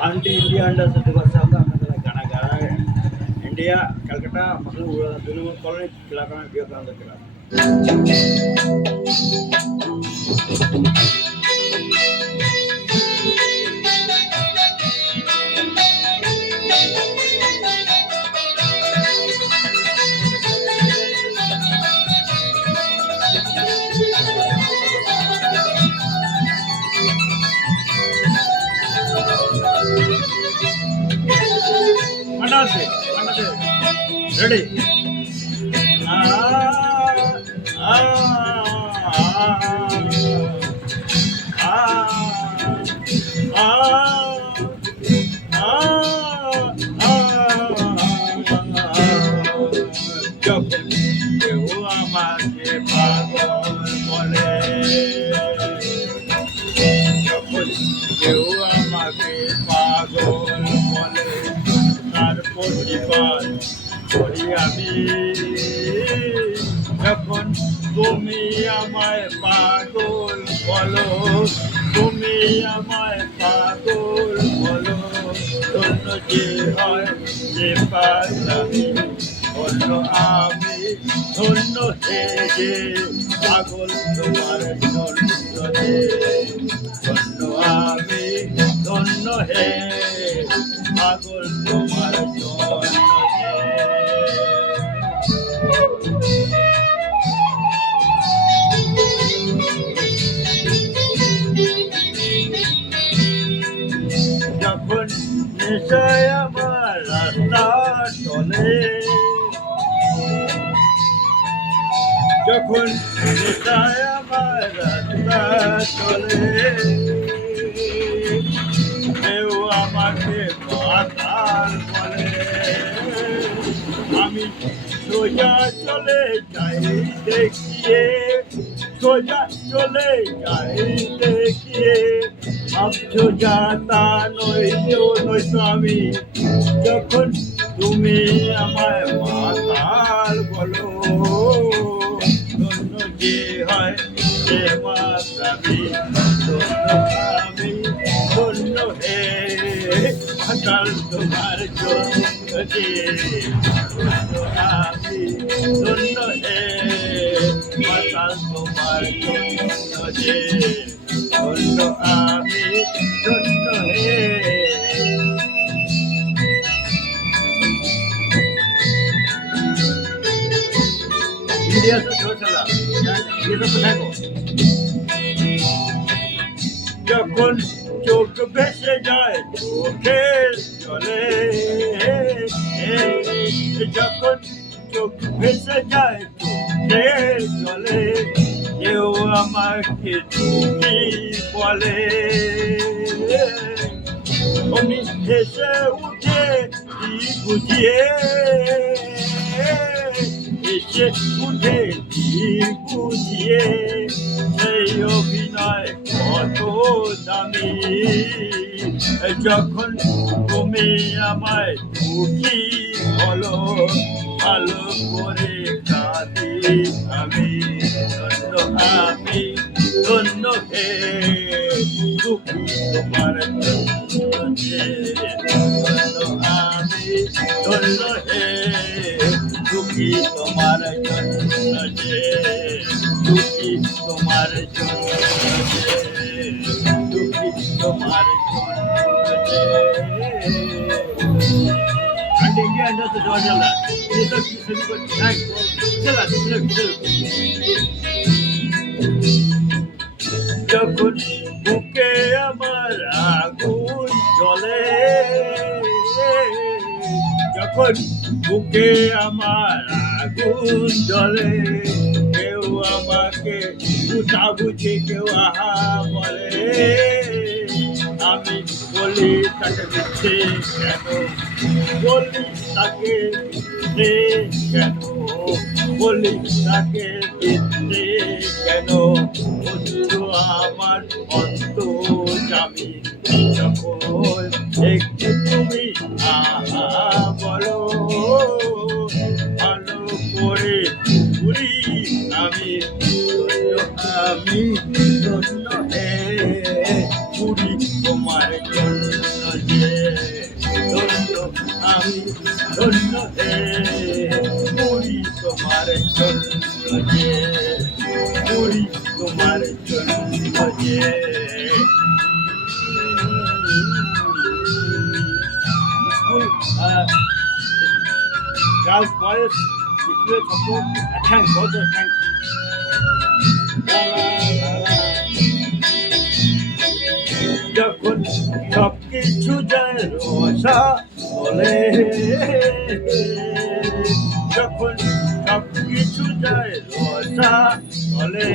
Aunty India under से दिवस से आपका मतलब गाना गा रहा है इंडिया कलकत्ता मतलब दोनों कॉलोनी इलाका में भी काम कर रहा मंडा से रेडी আমাকে পাগল বলে যখন কেউ আমাকে পাগল বলে তার প্রতিবাদ করি আমি যখন তুমি আমায় পাগল বলো তুমি আমায় পাগল বলো ধন্য যে হয় যে পাগলামি ধন্য আমি ধন্য হে যে পাগল তোমার জন্য যে ধন্য আমি ধন্য হে পাগল তোমার জন্য যে যখন নেশায় আমার রাস্তা চলে যখন নেশায় আমার রাস্তা চলে কেউ আমাকে মাতাল বলে আমি সোজা চলে যাই দেখিয়ে সোজা চলে যাই দেখিয়ে ভাবছো যা তা নয়তো আমি যখন তুমি আমায় মাতাল বলো ধন্য যে হয় সে মাতামি ধন্য আমি ধন্য হে মাতাল তোমার জন্য যে ধন্য আমি ধন্য হে মাতাল তোমার জন্য যে ধন্য আমি ধন্য হে इंडिया से जो चला ये तो पता को যখন চোখ ভেসে যায় চোখের জলে যখন চোখ ভেসে যায় চোখের জলে কেউ আমাকে তুমি বলে আমি হেসে উঠে কি বুঝিয়ে এসে উঠে কি বুঝিয়ে সেই অভিনয় কত দামি যখন তুমি আমায় দুঃখী বলো ভালো করে কাঁদি আমি ধন্য হে দুঃখী তোমার জন্য যে ধন্য আমি ধন্য হে দুঃখী তোমার জন্য যে দুঃখী তোমার জন্য যে দুঃখী তোমার জন্য যে इंडिया अंदर से जो चला ये सब सभी को चला যখন বুকে আমার আগুন জ্বলে যখন বুকে আমার আগুন জ্বলে কেউ আমাকে বুঝা বুঝি কেউ আহা বলে আমি বলি তাকে মিথ্যে কেন বলি তাকে মিথ্যে কেন বলি তাকে মিথ্যে কেন বন্ধু আমার অন্তর্যামী যখন একটু তুমি আহা বলো ভালো করে ঘুরি আমি ধন্য হে ঘুরি তোমার জন্য ধন্য আমি ধন্য হে মুড়ি তোমার জন্য যে মুড়ি তোমার জন্য যে Girls, boys, if you thanks, also thanks. La, la, la, la. যখন সব কিছু যায় রসা বলে যখন সব কিছু যায় রসা বলে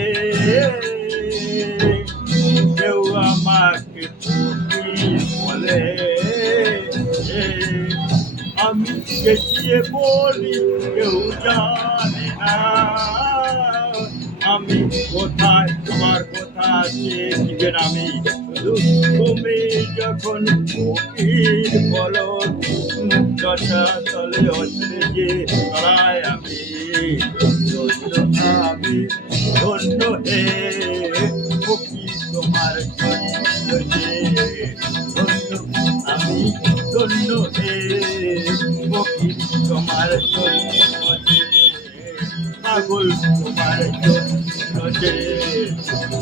কেউ আমাকে ফকির বলে আমি চেঁচিয়ে বলি কেউ জানে না আমি কোথায় আমার কথা চেয়েছিলেন আমি শুধু তুমি যখন ফকির বলো কথা তলে অচলে যে তলায় আমি ধন্য আমি ধন্য হে ফকির তোমার জন্য যে ধন্য আমি ধন্য হে ফকির তোমার জন্য যে পাগল তোমার জন্য যে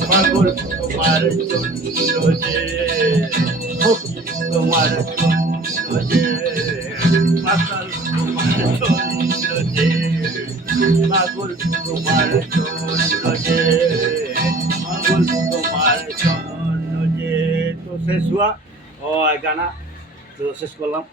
পাগল তোমার জন্য যে ফকির তোমার জন্য যে পাগল তোমার জন্য যে পাগল তোমার জন্য যে পাগল তোমার জন্য যে তো শেষ হুয়া ও গানা তো শেষ করলাম।